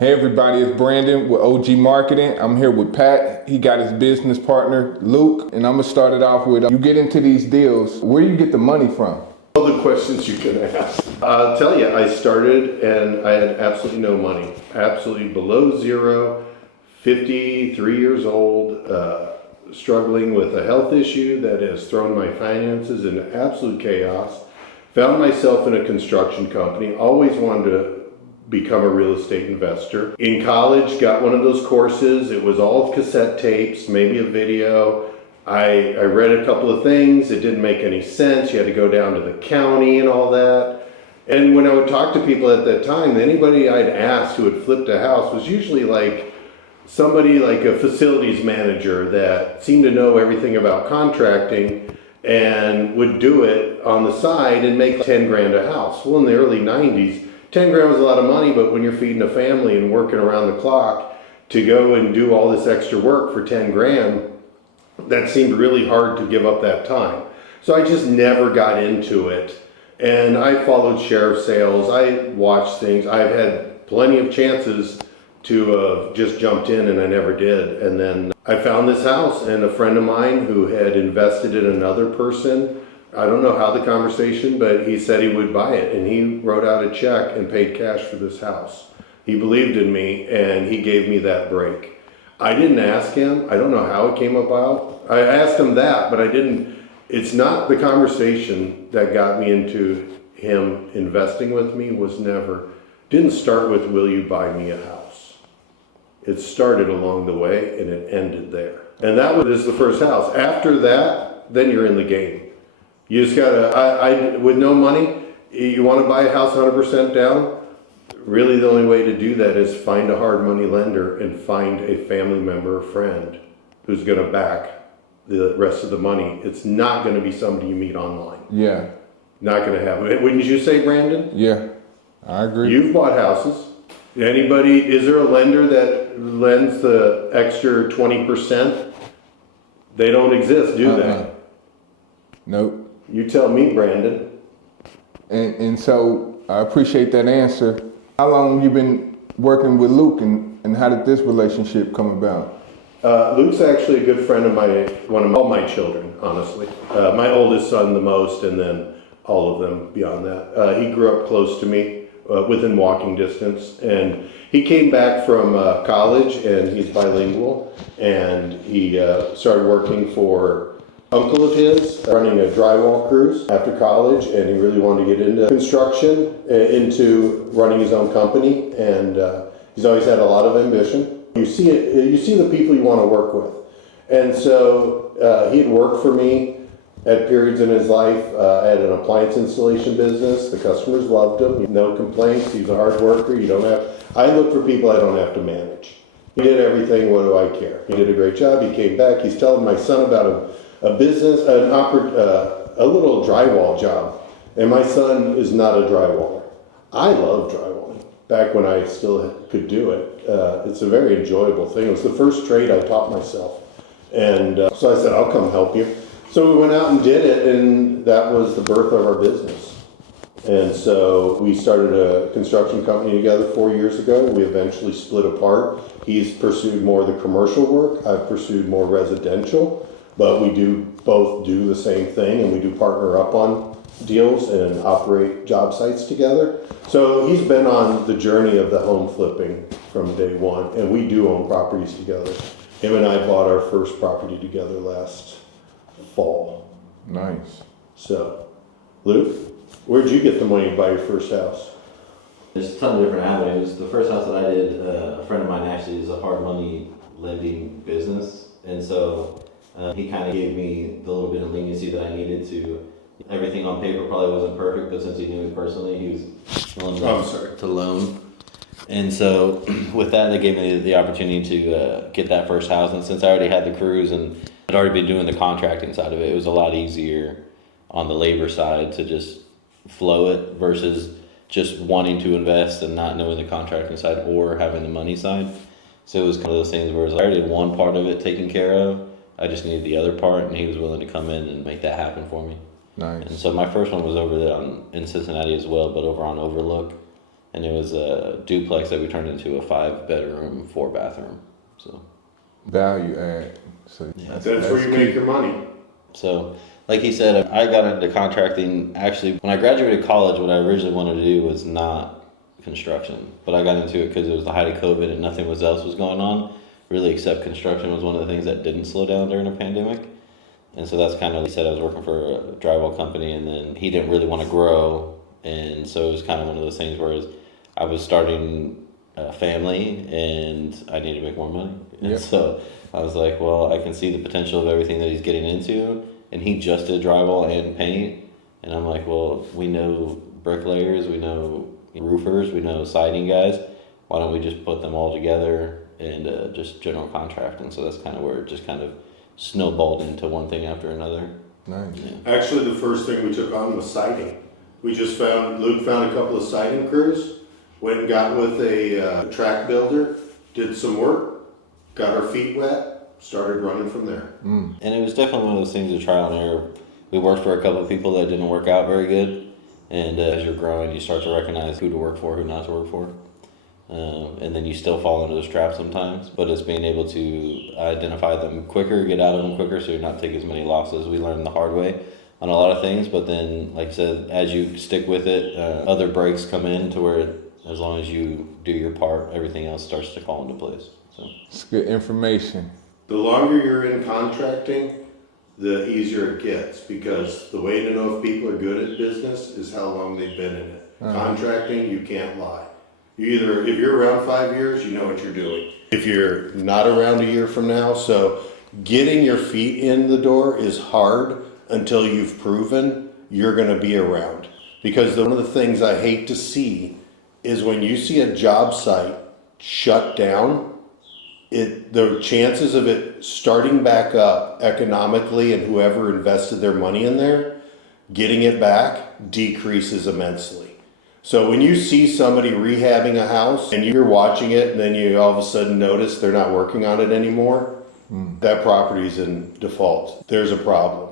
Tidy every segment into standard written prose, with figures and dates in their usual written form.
Hey everybody, it's Brandon with OG Marketing. I'm here with Pat. He got his business partner, Luke, and I'm gonna start it off with, you get into these deals, where do you get the money from? All the questions you can ask. I'll tell you, I started and I had absolutely no money. Absolutely below zero, 53 years old, struggling with a health issue that has thrown my finances into absolute chaos. Found myself in a construction company, always wanted to become a real estate investor. In college, got one of those courses. It was all cassette tapes, maybe a video. I read a couple of things. It didn't make any sense. You had to go down to the county and all that. And when I would talk to people at that time, anybody I'd asked who had flipped a house was usually like somebody like a facilities manager that seemed to know everything about contracting and would do it on the side and make 10 grand a house. Well, in the early 90s, 10 grand was a lot of money, but when you're feeding a family and working around the clock to go and do all this extra work for 10 grand, that seemed really hard to give up that time. So I just never got into it. And I followed sheriff sales. I watched things. I've had plenty of chances to have just jumped in and I never did. And then I found this house and a friend of mine who had invested in another person, I don't know how the conversation, but he said he would buy it, and he wrote out a check and paid cash for this house. He believed in me and he gave me that break. I didn't ask him. I don't know how it came about. I asked him that, but I didn't. It's not the conversation that got me into him investing with me didn't start with, will you buy me a house? It started along the way and it ended there. And that was the first house. After that, then you're in the game. You just gotta, with no money, you wanna buy a house 100% down? Really the only way to do that is find a hard money lender and find a family member or friend who's gonna back the rest of the money. It's not gonna be somebody you meet online. Yeah. Not gonna happen. Wouldn't you say, Brandon? Yeah, I agree. You've bought houses. Is there a lender that lends the extra 20%? They don't exist, do they? Nope. You tell me, Brandon. And so I appreciate that answer. How long have you been working with Luke and how did this relationship come about? Luke's actually a good friend of all my children, honestly. My oldest son the most, and then all of them beyond that. He grew up close to me, within walking distance, and he came back from college, and he's bilingual, and he started working for uncle of his, running a drywall crews after college, and he really wanted to get into construction, into running his own company, and he's always had a lot of ambition. You see the people you want to work with. And so he'd worked for me at periods in his life. I had an appliance installation business. The customers loved him. No complaints. He's a hard worker. I look for people I don't have to manage. He did everything. What do I care? He did a great job. He came back. He's telling my son about a business, a little drywall job. And my son is not a drywaller. I love drywalling. Back when I still could do it. It's a very enjoyable thing. It was the first trade I taught myself. And so I said, I'll come help you. So we went out and did it, and that was the birth of our business. And so we started a construction company together 4 years ago. We eventually split apart. He's pursued more of the commercial work. I've pursued more residential. But we do both do the same thing, and we do partner up on deals and operate job sites together. So he's been on the journey of the home flipping from day one, and we do own properties together. Him and I bought our first property together last fall. Nice. So, Luke, where'd you get the money to buy your first house? There's a ton of different avenues. The first house that I did, a friend of mine actually is a hard money lending business, and so he kind of gave me the little bit of leniency that I needed to. Everything on paper probably wasn't perfect, but since he knew me personally, he was willing to loan. And so with that, they gave me the opportunity to get that first house. And since I already had the crews and had already been doing the contracting side of it, it was a lot easier on the labor side to just flow it versus just wanting to invest and not knowing the contracting side or having the money side. So it was kind of those things where I already had one part of it taken care of. I just needed the other part, and he was willing to come in and make that happen for me. Nice. And so my first one was over there in Cincinnati as well, but over on Overlook. and it was a duplex that we turned into a 5-bedroom, 4-bathroom. So Value add. So yeah. That's where you make your money. So, like he said, I got into contracting. Actually, when I graduated college, what I originally wanted to do was not construction, but I got into it because it was the height of COVID and nothing else was going on, really, except construction was one of the things that didn't slow down during the pandemic. And so that's kind of, he said I was working for a drywall company, and then he didn't really want to grow. And so it was kind of one of those things where I was starting a family and I needed to make more money. And so I was like, well, I can see the potential of everything that he's getting into. And he just did drywall and paint. And I'm like, well, we know bricklayers, we know roofers, we know siding guys. Why don't we just put them all together and just general contracting? So that's kind of where it just kind of snowballed into one thing after another. nice. Yeah. Actually, the first thing we took on was siding. Luke found a couple of siding crews, went and got with a track builder, did some work, got our feet wet, started running from there. And it was definitely one of those things of trial and error. We worked for a couple of people that didn't work out very good. And as you're growing, you start to recognize who to work for, who not to work for. And then you still fall into those traps sometimes. But it's being able to identify them quicker, get out of them quicker, so you're not taking as many losses. We learned the hard way on a lot of things. But then, like I said, as you stick with it, other breaks come in to where as long as you do your part, everything else starts to fall into place. So It's good information. The longer you're in contracting, the easier it gets, because the way to know if people are good at business is how long they've been in it. Contracting, you can't lie. If you're around 5 years, you know what you're doing. If you're not around a year from now, so getting your feet in the door is hard until you've proven you're going to be around. Because one of the things I hate to see is when you see a job site shut down, the chances of it starting back up economically and whoever invested their money in there, getting it back decreases immensely. So when you see somebody rehabbing a house and you're watching it and then you all of a sudden notice they're not working on it anymore, that property's in default. There's a problem.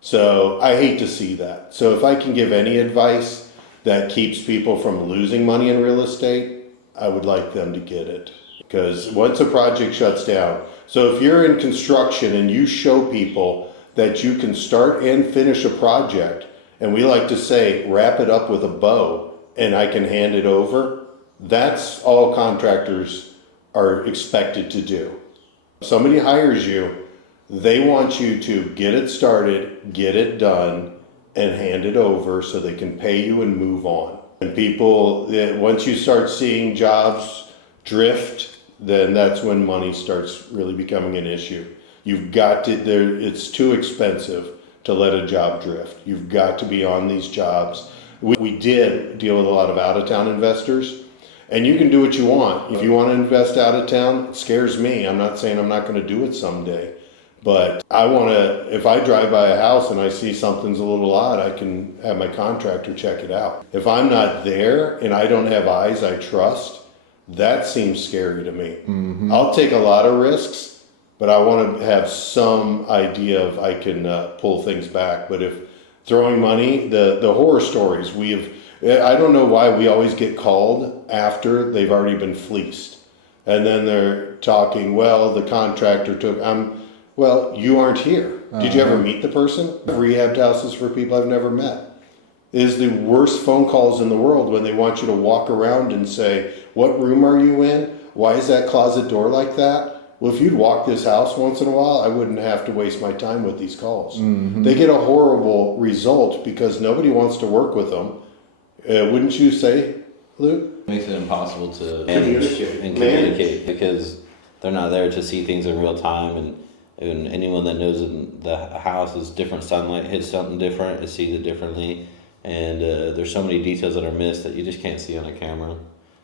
So I hate to see that. So if I can give any advice that keeps people from losing money in real estate, I would like them to get it. Because once a project shuts down, so if you're in construction and you show people that you can start and finish a project, and we like to say, wrap it up with a bow and I can hand it over, that's all contractors are expected to do. Somebody hires you, they want you to get it started, get it done, and hand it over so they can pay you and move on. And people, once you start seeing jobs drift, then that's when money starts really becoming an issue. You've got to, it's too expensive to let a job drift. You've got to be on these jobs. We did deal with a lot of out-of-town investors, and you can do what you want. If you want to invest out of town, it scares me. I'm not saying I'm not going to do it someday, but I want to, if I drive by a house and I see something's a little odd, I can have my contractor check it out. If I'm not there and I don't have eyes I trust, that seems scary to me. I'll take a lot of risks, but I want to have some idea of I can pull things back. But if throwing money, the horror stories I don't know why we always get called after they've already been fleeced. And then they're talking, well, the contractor took, well, you aren't here. Did you ever meet the person? Rehabbed houses for people I've never met. It is the worst phone calls in the world when they want you to walk around and say, what room are you in? Why is that closet door like that? Well, if you'd walk this house once in a while, I wouldn't have to waste my time with these calls. They get a horrible result because nobody wants to work with them. Wouldn't you say, Luke? it makes it impossible to manage and communicate because they're not there to see things in real time. And anyone that knows the house is different sunlight, hits something different, it sees it differently. And there's so many details that are missed that you just can't see on a camera.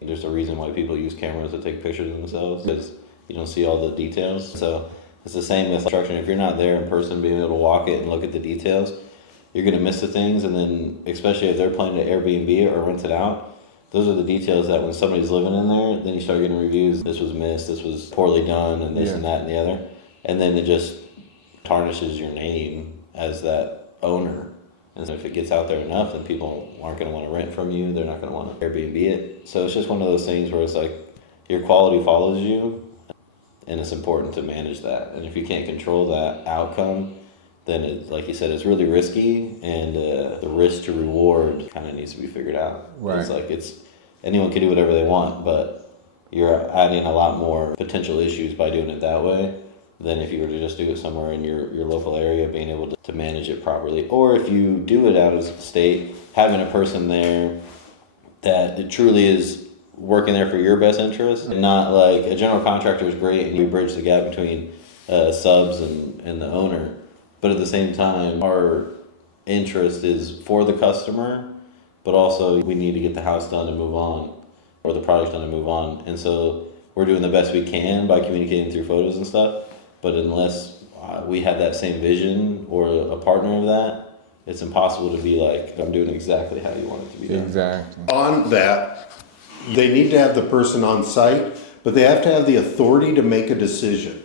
There's a reason why people use cameras to take pictures of themselves, because you don't see all the details. So it's the same with construction. If you're not there in person, being able to walk it and look at the details, you're going to miss the things. And then especially if they're planning to Airbnb or rent it out, those are the details that when somebody's living in there, then you start getting reviews. This was missed, this was poorly done, and this and that and the other. And then it just tarnishes your name as that owner. And so if it gets out there enough, then people aren't going to want to rent from you. They're not going to want to Airbnb it. So it's just one of those things where it's like your quality follows you, and it's important to manage that. And if you can't control that outcome, then it, like you said, it's really risky, and the risk to reward kind of needs to be figured out. Right. It's like anyone can do whatever they want, but you're adding a lot more potential issues by doing it that way than if you were to just do it somewhere in your local area, being able to manage it properly. Or if you do it out of state, having a person there that it truly is working there for your best interest, and not like a general contractor is great and you bridge the gap between subs and the owner. But at the same time, our interest is for the customer, but also we need to get the house done and move on, or the project done and move on. And so we're doing the best we can by communicating through photos and stuff. But unless we have that same vision or a partner of that, it's impossible to be like, I'm doing exactly how you want it to be done. Exactly. On that, they need to have the person on site, but they have to have the authority to make a decision.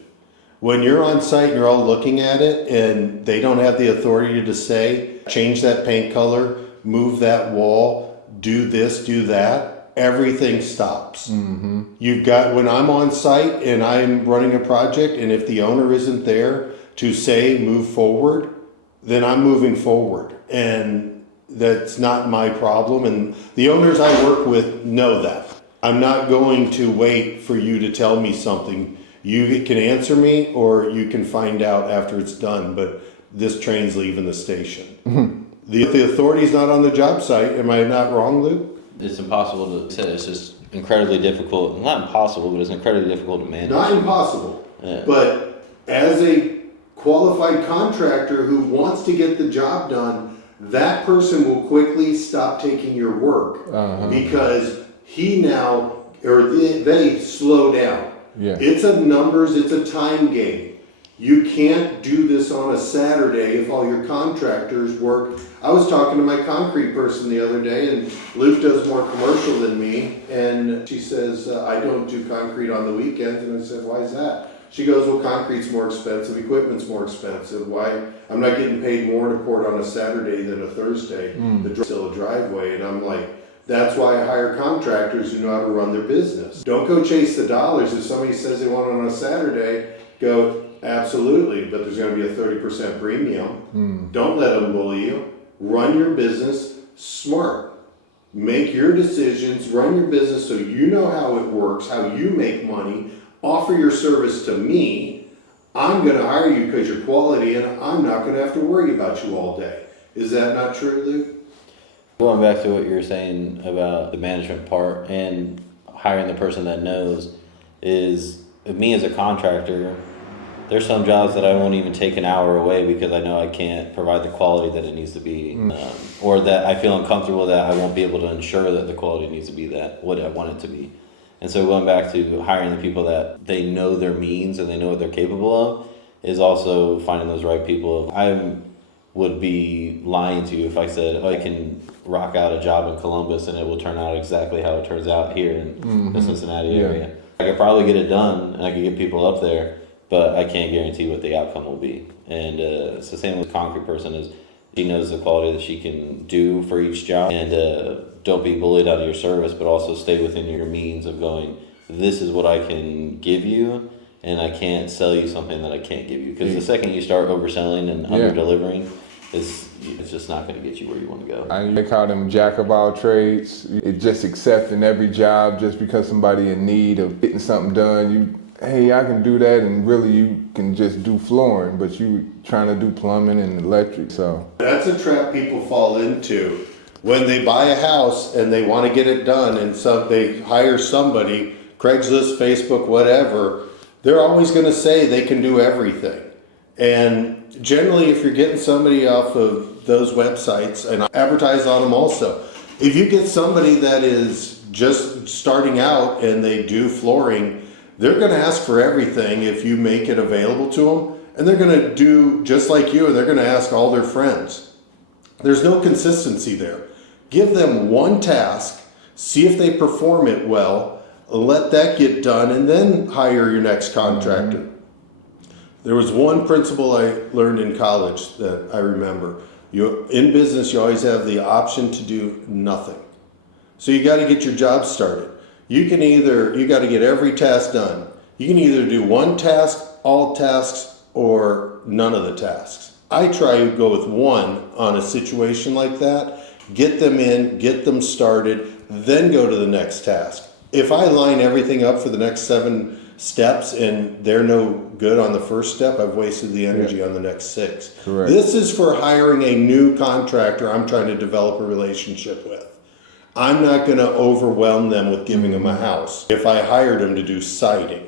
When you're on site and you're all looking at it and they don't have the authority to say, change that paint color, move that wall, do this, do that, everything stops. Mm-hmm. You've got, when I'm on site and I'm running a project, and if the owner isn't there to say move forward, then I'm moving forward. And that's not my problem. And the owners I work with know that. I'm not going to wait for you to tell me something. You can answer me or you can find out after it's done, but this train's leaving the station. Mm-hmm. The authority's not on the job site. Am I not wrong, Luke? It's impossible to say. It's just incredibly difficult. Not impossible, but it's incredibly difficult to manage. Not impossible, Yeah. but as a qualified contractor who wants to get the job done, that person will quickly stop taking your work because he now, or they slow down. Yeah. It's a numbers, it's a time game. You can't do this on a Saturday if all your contractors work. I was talking to my concrete person the other day, and Luke does more commercial than me, and she says, I don't do concrete on the weekends. And I said, why is that? She goes, well, concrete's more expensive, equipment's more expensive. Why? I'm not getting paid more to pour it on a Saturday than a Thursday. The still a driveway. And I'm like, that's why I hire contractors who know how to run their business. Don't go chase the dollars. If somebody says they want it on a Saturday, go, absolutely, but there's going to be a 30% premium. Don't let them bully you. Run your business smart. Make your decisions, run your business so you know how it works, how you make money. Offer your service to me. I'm going to hire you because you're quality, and I'm not going to have to worry about you all day. Is that not true, Luke? Going back to what you were saying about the management part and hiring the person that knows, is me as a contractor, there's some jobs that I won't even take an hour away because I know I can't provide the quality that it needs to be, or that I feel uncomfortable that I won't be able to ensure that the quality needs to be that what I want it to be. And so going back to hiring the people that they know their means and they know what they're capable of is also finding those right people. I would be lying to you if I said, oh, I can rock out a job in Columbus and it will turn out exactly how it turns out here in the Cincinnati area. I could probably get it done and I could get people up there, but I can't guarantee what the outcome will be. And it's the same with the concrete person. Is she knows the quality that she can do for each job, and don't be bullied out of your service, but also stay within your means of going, this is what I can give you, and I can't sell you something that I can't give you. Because the second you start overselling and under-delivering, it's just not going to get you where you want to go. I like how them jack of all trades, it just accepting every job just because somebody in need of getting something done. Hey, I can do that, and really you can just do flooring, but you trying to do plumbing and electric, so. That's a trap people fall into. When they buy a house and they want to get it done, and so they hire somebody, Craigslist, Facebook, whatever, they're always going to say they can do everything. And generally, if you're getting somebody off of those websites, and I advertise on them also, if you get somebody that is just starting out and they do flooring, they're going to ask for everything if you make it available to them, and they're going to do just like you, and they're going to ask all their friends. There's no consistency there. Give them one task, see if they perform it well, let that get done, and then hire your next contractor. There was one principle I learned in college that I remember. In business, you always have the option to do nothing. So you got to get your job started. You got to get every task done. You can either do one task, all tasks, or none of the tasks. I try to go with one on a situation like that, get them in, get them started, then go to the next task. If I line everything up for the next 7 steps and they're no good on the first step, I've wasted the energy on the next 6. Correct. This is for hiring a new contractor I'm trying to develop a relationship with. I'm not going to overwhelm them with giving them a house if I hired them to do siding.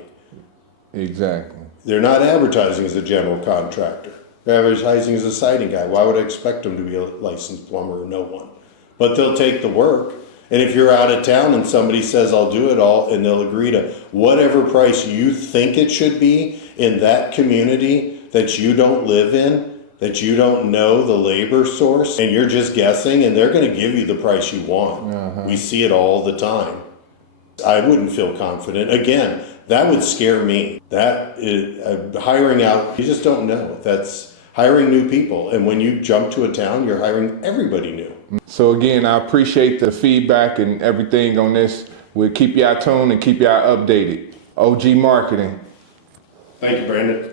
Exactly. They're not advertising as a general contractor. They're advertising as a siding guy. Why would I expect them to be a licensed plumber? No one. But they'll take the work. And if you're out of town and somebody says, I'll do it all, and they'll agree to whatever price you think it should be in that community that you don't live in, that you don't know the labor source, and you're just guessing, and they're going to give you the price you want. We see it all the time. I wouldn't feel confident. Again, that would scare me. That is, hiring out, you just don't know. That's hiring new people. And when you jump to a town, you're hiring everybody new. So again, I appreciate the feedback and everything on this. We'll keep y'all tuned and keep y'all updated. OG Marketing. Thank you, Brandon.